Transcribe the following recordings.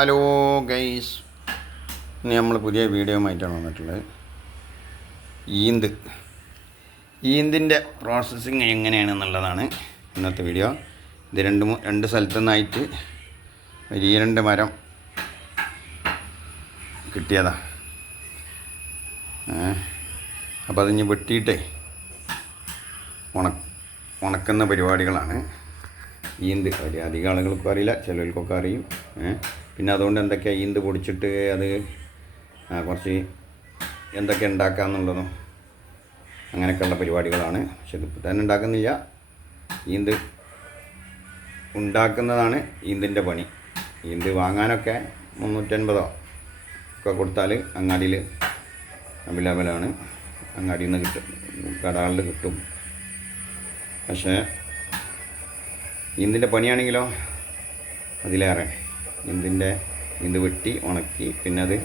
Hello guys, ഇനി നമ്മൾ പുതിയ വീഡിയോ ആയിട്ടാണ് വന്നിട്ടുള്ളത്. ഈന്തിൻ്റെ പ്രോസസ്സിങ് എങ്ങനെയാണെന്നുള്ളതാണ് ഇന്നത്തെ വീഡിയോ. ഇത് രണ്ട് സ്ഥലത്തു നിന്നായിട്ട് വലിയ രണ്ട് മരം കിട്ടിയതാണ്. അപ്പോൾ അതിന് വെട്ടിയിട്ടേ ഉണക്കുന്ന പരിപാടികളാണ്. ഈന്ത് അധികം ആളുകൾക്കും അറിയില്ല, ചിലർക്കൊക്കെ അറിയും. പിന്നെ അതുകൊണ്ട് എന്തൊക്കെയാണ് ഈന്ത് പൊടിച്ചിട്ട് അത് കുറച്ച് എന്തൊക്കെ ഉണ്ടാക്കാമെന്നുള്ളതും അങ്ങനെയൊക്കെയുള്ള പരിപാടികളാണ്. പക്ഷെ ഇതിപ്പോൾ തന്നെ ഉണ്ടാക്കുന്നില്ല, ഈന്ത് ഉണ്ടാക്കുന്നതാണ് ഈന്തിൻ്റെ പണി. ഈന്ത് വാങ്ങാനൊക്കെ 350 ഒക്കെ കൊടുത്താൽ അങ്ങാടിയിൽ അവൈലബിളാണ്. അങ്ങാടിയിൽ നിന്ന് കിട്ടും, കടകളിൽ കിട്ടും. പക്ഷേ ഈന്തിൻ്റെ പണിയാണെങ്കിലോ അതിലേറെ. ഈന്ത് വെട്ടി ഉണക്കി പിന്നെ അത്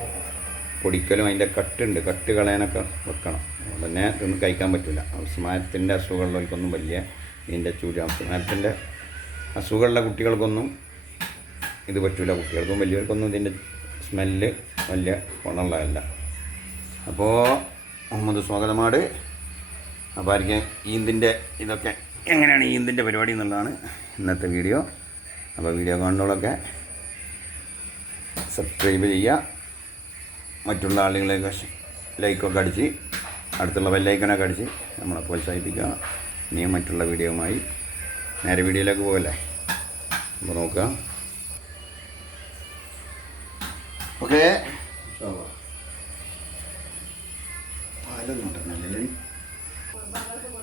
പൊടിക്കലും അതിൻ്റെ കട്ട് കളയാനൊക്കെ വെക്കണം. അതുതന്നെ ഇതൊന്നും കഴിക്കാൻ പറ്റില്ല. മരത്തിൻ്റെ അസുഖമുള്ളവർക്കൊന്നും വലിയ ഇതിൻ്റെ മരത്തിൻ്റെ അസുഖമുള്ള കുട്ടികൾക്കൊന്നും ഇത് പറ്റില്ല. കുട്ടികൾക്കും വലിയവർക്കൊന്നും ഇതിൻ്റെ സ്മെല്ല് വലിയ ഗുണമുള്ളതല്ല. അപ്പോൾ മുഹമ്മദ് സ്വാഗതമാട്. അപ്പോൾ ആയിരിക്കും ഈന്തിൻ്റെ ഇതൊക്കെ എങ്ങനെയാണ് ഈന്തിൻ്റെ പരിപാടി എന്നുള്ളതാണ് ഇന്നത്തെ വീഡിയോ. അപ്പോൾ വീഡിയോ കാണുന്നവരൊക്കെ സബ്സ്ക്രൈബ് ചെയ്യുക, മറ്റുള്ള ആളുകളെയൊക്കെ ലൈക്കൊക്കെ അടിച്ച് അടുത്തുള്ള ബെല്ലൈക്കനൊക്കെ അടിച്ച് നമ്മളെ പ്രോത്സാഹിപ്പിക്കുക. ഇനിയും മറ്റുള്ള വീഡിയോയുമായി നേരെ വീഡിയോയിലേക്ക് പോകല്ലേ. അപ്പോൾ നോക്കുക. ഓക്കെ,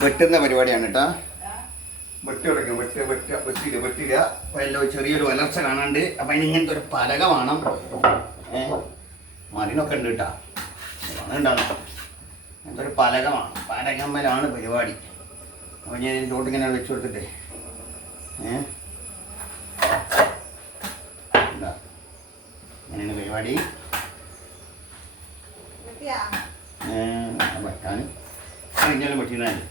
വെട്ടുന്ന പരിപാടിയാണ് കേട്ടോ. വെട്ടിയിടുക. അപ്പോൾ എല്ലാം ചെറിയൊരു വലർച്ച കാണാണ്ട്. അപ്പം അതിന് ഇങ്ങനത്തെ ഒരു പലക വേണം. മറിനൊക്കെ ഉണ്ട് കേട്ടോ, അതുണ്ടാകും. അങ്ങനത്തെ ഒരു പലക വേണം. പലകമ്മലാണ് പരിപാടി. അപ്പോൾ ഞാൻ ഇതിൻ്റെ ഇങ്ങനെ വെച്ച് കൊടുത്തിട്ടേ എന്താ അങ്ങനെയാണ് പരിപാടി. വെട്ടാൻ കഴിഞ്ഞാലും വെട്ടിയിരുന്നാലും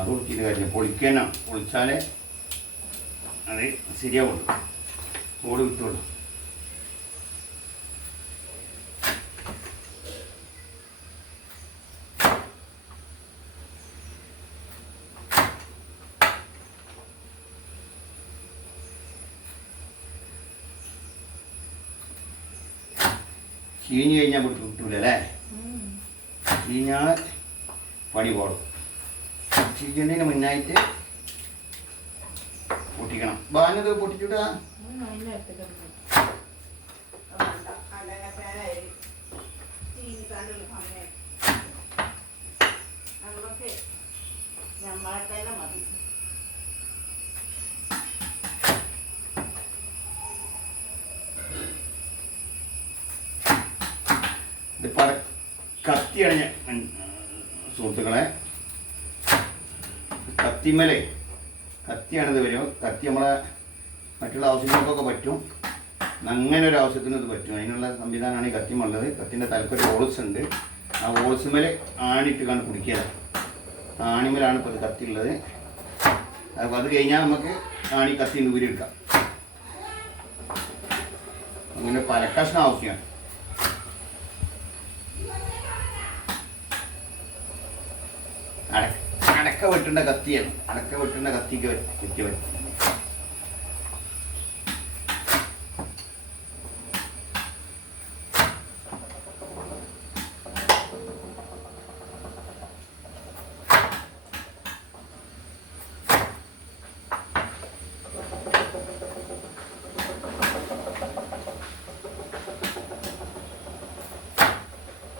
അത് പൊളിച്ചിട്ട് കാര്യം പൊളിച്ചാലേ അത് ശരിയാവുള്ളൂ. ഓട് വിട്ടുള്ളൂ. ചീഞ്ഞ് കഴിഞ്ഞാൽ കിട്ടൂല അല്ലേ? ചീഞ്ഞാൽ പണി പോടും. ചീഞ്ഞതിന് മുന്നായിട്ട് പൊട്ടിക്കണം. ബാനത് പൊട്ടിച്ചിട്ടാ ഇത് കത്തിയാണ് സുഹൃത്തുക്കളെ. കത്തിയാണിത് വരും. കത്തി നമ്മളെ മറ്റുള്ള ആവശ്യങ്ങൾക്കൊക്കെ പറ്റും. അങ്ങനെ ഒരു ആവശ്യത്തിന് ഇത് പറ്റും. അതിനുള്ള സംവിധാനമാണ് ഈ കത്തിയുള്ളത്. കത്തിൻ്റെ തലക്കൊരു ഹോൾസ് ഉണ്ട്. ആ ഹോൾസുമേൽ ആണിട്ട് കണ്ട് പിടിക്കുക. ആണിമേലാണ് ഇപ്പോൾ ഇത് കത്തിയുള്ളത്. അപ്പോൾ അത് കഴിഞ്ഞാൽ നമുക്ക് ആണി കത്തി ഊരിയെടുക്കാം. അങ്ങനെ പലക്കഷ്ണം ആവശ്യമാണ്. അടക്ക വെട്ടേണ്ട കത്തിയാണ്. അടക്ക വെട്ടേണ്ട കത്തിക്ക് വെറ്റി വരും.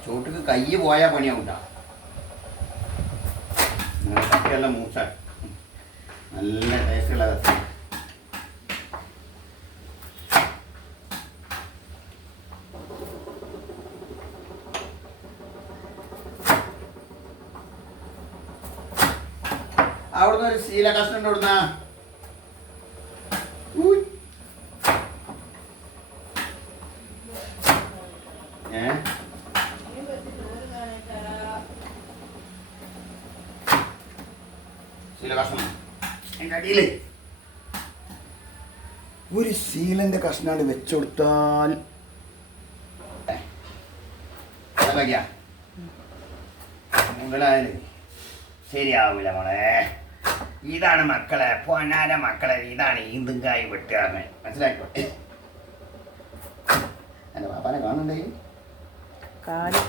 ചോട്ടിക്ക് കൈ പോയാൽ പണിയാവൂട്ടാ. കത്തിയെല്ലാം മൂച്ച നല്ല ടേസ്റ്റുള്ള കത്തി. അവിടുന്ന് ഒരു ശീല കഷ്ണം ഇവിടുന്ന ശീല കഷ്ണം അതിൻ്റെ അടിയിൽ ഒരു ശീലൻ്റെ കഷ്ണാണ് വെച്ചുകൊടുത്താൽ മുകളായാലും ശരിയാവൂല മോളെ. ഇതാണ് മക്കളെ, പൊന്നാര മക്കളെ, ഇതാണ് ഈന്തുങ്കായി വെട്ടുകാരനെ. മനസ്സിലായിക്കോട്ടെ. എൻ്റെ പാപ്പാനെ കാണുന്നുണ്ടേ കാല്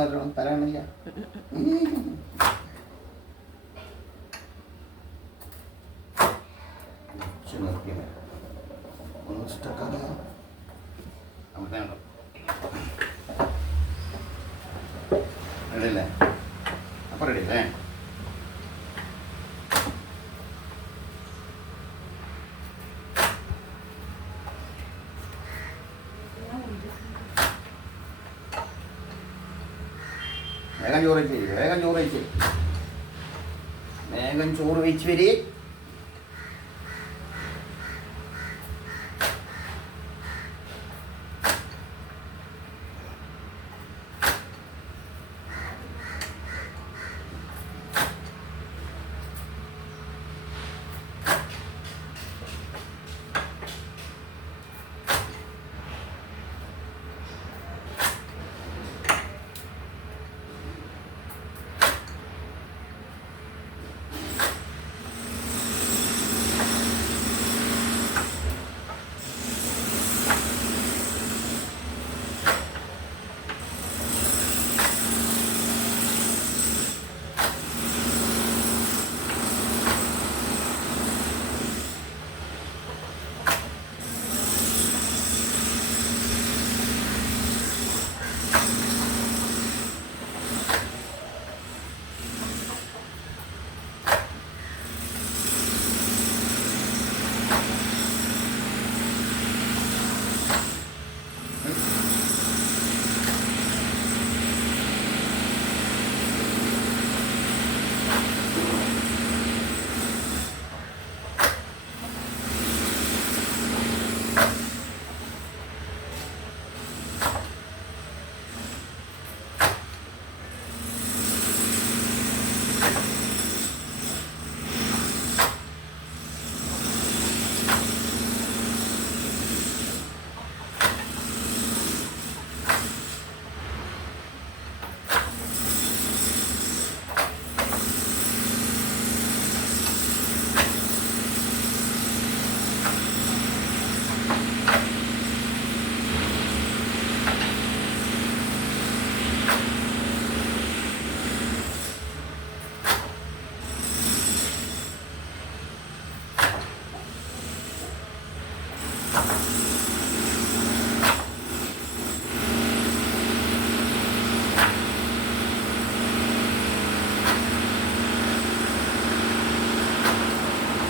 മാത്രം തരാനില്ല. ഒന്ന് സ്റ്റക്കാതെ റെഡിയല്ലേ? അപ്പം റെഡിയല്ലേ? വേഗം ചോറ് വെച്ച് വരി, വേഗം ചോറ് വെച്ച് വരി, വേഗം ചോറ് വെച്ച് വരി.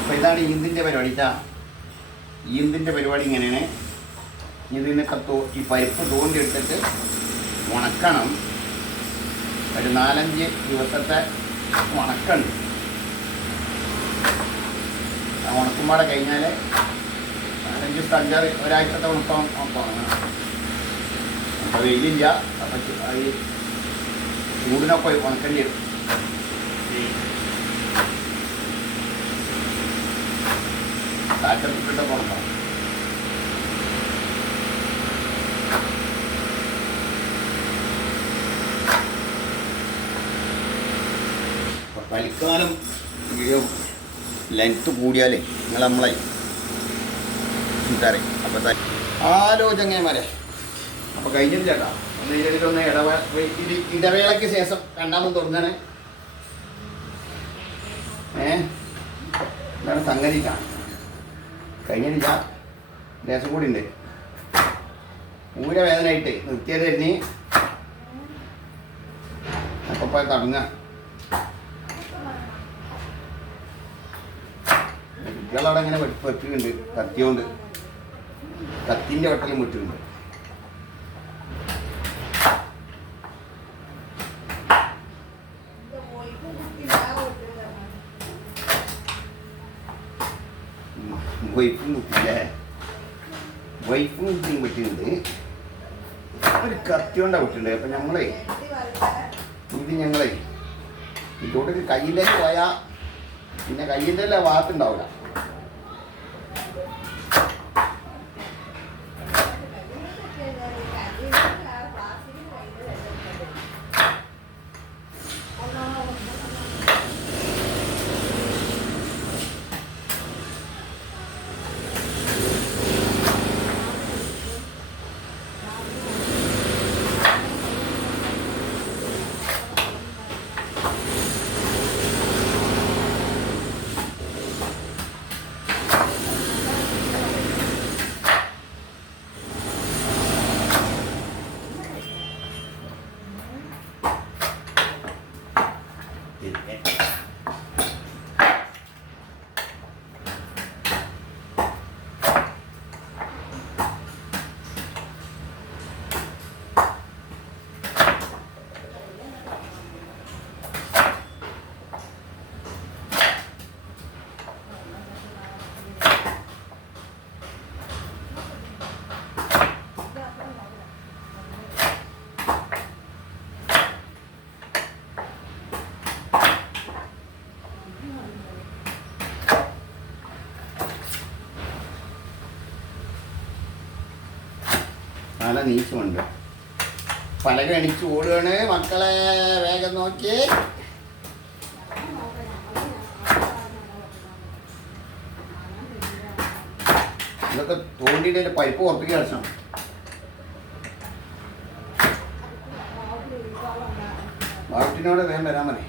അപ്പോൾ ഇതാണ് ഈന്തിൻ്റെ പരിപാടി. ഈന്തിൻ്റെ പരിപാടി ഇങ്ങനെയാണ്. ഇതിനൊക്കെ ഈ പരിപ്പ് തോണ്ടി എടുത്തിട്ട് ഉണക്കണം. ഒരു 4-5 ദിവസത്തെ ഉണക്കുണ്ട്. ആ ഉണക്കുമ്പാടെ കഴിഞ്ഞാൽ 4-5 ഒരാഴ്ചത്തെ ഉണക്കണം. അപ്പോൾ വെയിലില്ല, അപ്പം ഈ ചൂടിനൊക്കെ ഉണക്കേണ്ടി വരും. കാറ്റത്തിട്ട് ഉണക്കണം. തൽക്കാലം വീഡിയോ ലെങ്ത്ത് കൂടിയാലേ നിങ്ങൾ നമ്മളെ ചീത്തറിയും. അപ്പോൾ ആലോചനമാരെ അപ്പോൾ കഴിഞ്ഞില്ല ചേട്ടാ. ഒന്ന് ഇതിലൊന്ന് ഇടവേളയ്ക്ക് ശേഷം രണ്ടാമത് തുടങ്ങാണ്. എന്താണ് സംഗതി കഴിഞ്ഞില്ല, ലേശം കൂടി ഉണ്ട്. ഊര വേദനയായിട്ട് നിർത്തിയത് തന്നെ. അപ്പോൾ തുടങ്ങുക. കുട്ടികളവിടെ അങ്ങനെ വെട്ടിട്ടുണ്ട്, കത്തിയോണ്ട് കത്തിൻ്റെ വെട്ടലും വെട്ടിട്ടുണ്ട്. വൈഫും കുട്ടിയില്ലേ, വൈഫും കുട്ടിയും വെട്ടിട്ടുണ്ട്. ഒരു കത്തിയോണ്ടാ വെട്ടിട്ടുണ്ട്. അപ്പം ഞങ്ങളെ ഇതോട്ട് കയ്യിലേക്ക് പോയാൽ പിന്നെ കയ്യിൻ്റെ എല്ലാം ഭാഗത്തുണ്ടാവില്ല. നല്ല നീച്ചുണ്ട്. പലക എണിച്ച് ഓടുകയാണ് മക്കളെ, വേഗം നോക്കി. ഇതൊക്കെ തോണ്ടിയിട്ട് പൈപ്പ് പുറത്തേക്ക് കളിച്ചണം. ബാബുട്ടിനോട് വേഗം വരാൻ മതി.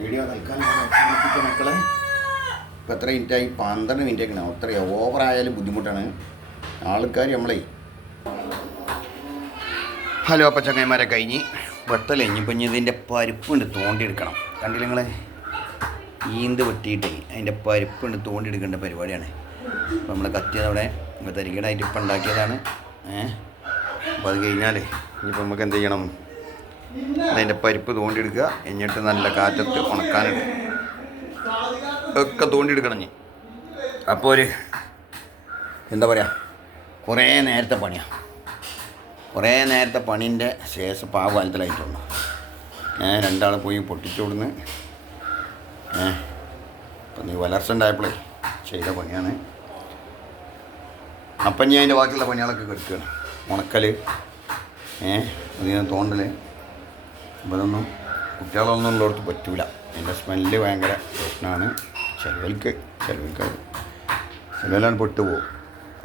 വീഡിയോ തൽക്കാലം മക്കളെ. ഇപ്പം എത്ര മിനിറ്റായി? 12 മിനിറ്റ് ആക്കണം. അത്ര ഓവറായാലും ബുദ്ധിമുട്ടാണ് ആൾക്കാർ നമ്മളെ. ഹലോ അപ്പം ചങ്ങന്മാരെ കഴിഞ്ഞ് വെട്ടൽ കഴിഞ്ഞിപ്പോൾ ഇനി ഇതിൻ്റെ പരിപ്പുണ്ട് തോണ്ടിയെടുക്കണം. കണ്ടില്ല നിങ്ങൾ? ഈന്ത് വെട്ടിയിട്ടേ അതിൻ്റെ പരിപ്പുണ്ട് തോണ്ടിയെടുക്കേണ്ട പരിപാടിയാണ്. അപ്പോൾ നമ്മൾ കത്തിയതവിടെ തരികടായിട്ട് ഇപ്പം ഉണ്ടാക്കിയതാണ്. അപ്പോൾ അത് കഴിഞ്ഞാൽ ഇനിയിപ്പോൾ നമുക്ക് എന്ത് ചെയ്യണം? അതിൻ്റെ പരിപ്പ് തോണ്ടിയെടുക്കുക. എന്നിട്ട് നല്ല കാറ്റത്ത് ഉണക്കാനുണ്ട് ഒക്കെ തോണ്ടിയെടുക്കണം. ഇനി അപ്പോൾ ഒരു എന്താ പറയുക, കുറേ നേരത്തെ പണിയാണ്. കുറേ നേരത്തെ പണീൻ്റെ ശേഷം പാവകാലത്തിലായിട്ടുള്ളൂ. രണ്ടാൾ പോയി പൊട്ടിച്ചോടുന്ന്. അപ്പം നീ വളർച്ച ഉണ്ടായപ്പോഴേ ചെയ്ത പണിയാണ്. അപ്പം ഞാൻ അതിൻ്റെ ബാക്കിയുള്ള പണികളൊക്കെ കെടുക്കുകയാണ്. ഉണക്കൽ, അതിന് തോണ്ടൽ. അപ്പോൾ അതൊന്നും കുട്ടികളൊന്നും ഉള്ളിടത്ത് പറ്റൂല. അതിൻ്റെ സ്മെല്ല് ഭയങ്കര പ്രശ്നമാണ്. ചിലവെല്ലാം പെട്ടുപോകും.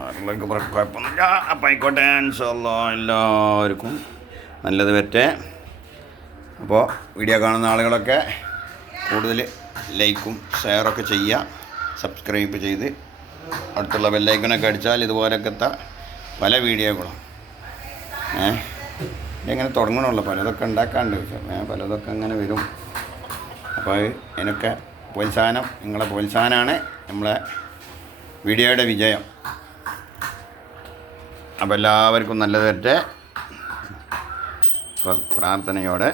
അതിലേക്ക് കുഴപ്പമൊന്നുമില്ല. അപ്പം ആയിക്കോട്ടെ, ഇൻഷാല്ലാ എല്ലാവർക്കും നല്ലത് പറ്റേ. അപ്പോൾ വീഡിയോ കാണുന്ന ആളുകളൊക്കെ കൂടുതൽ ലൈക്കും ഷെയറൊക്കെ ചെയ്യുക. സബ്സ്ക്രൈബ് ചെയ്ത് അടുത്തുള്ള ബെല്ലൈക്കണൊക്കെ അടിച്ചാൽ ഇതുപോലൊക്കെ പല വീഡിയോകളും ഇങ്ങനെ തുടങ്ങണമല്ലോ. പലതൊക്കെ ഉണ്ടാക്കാണ്ട് പലതൊക്കെ അങ്ങനെ വരും. അപ്പോൾ അതിനൊക്കെ പ്രോത്സാഹനം, നിങ്ങളെ പ്രോത്സാഹനമാണ് നമ്മളെ വീഡിയോയുടെ വിജയം. അപ്പോൾ എല്ലാവർക്കും നല്ലത് പറ്റേ പ്രാർത്ഥനയോടെ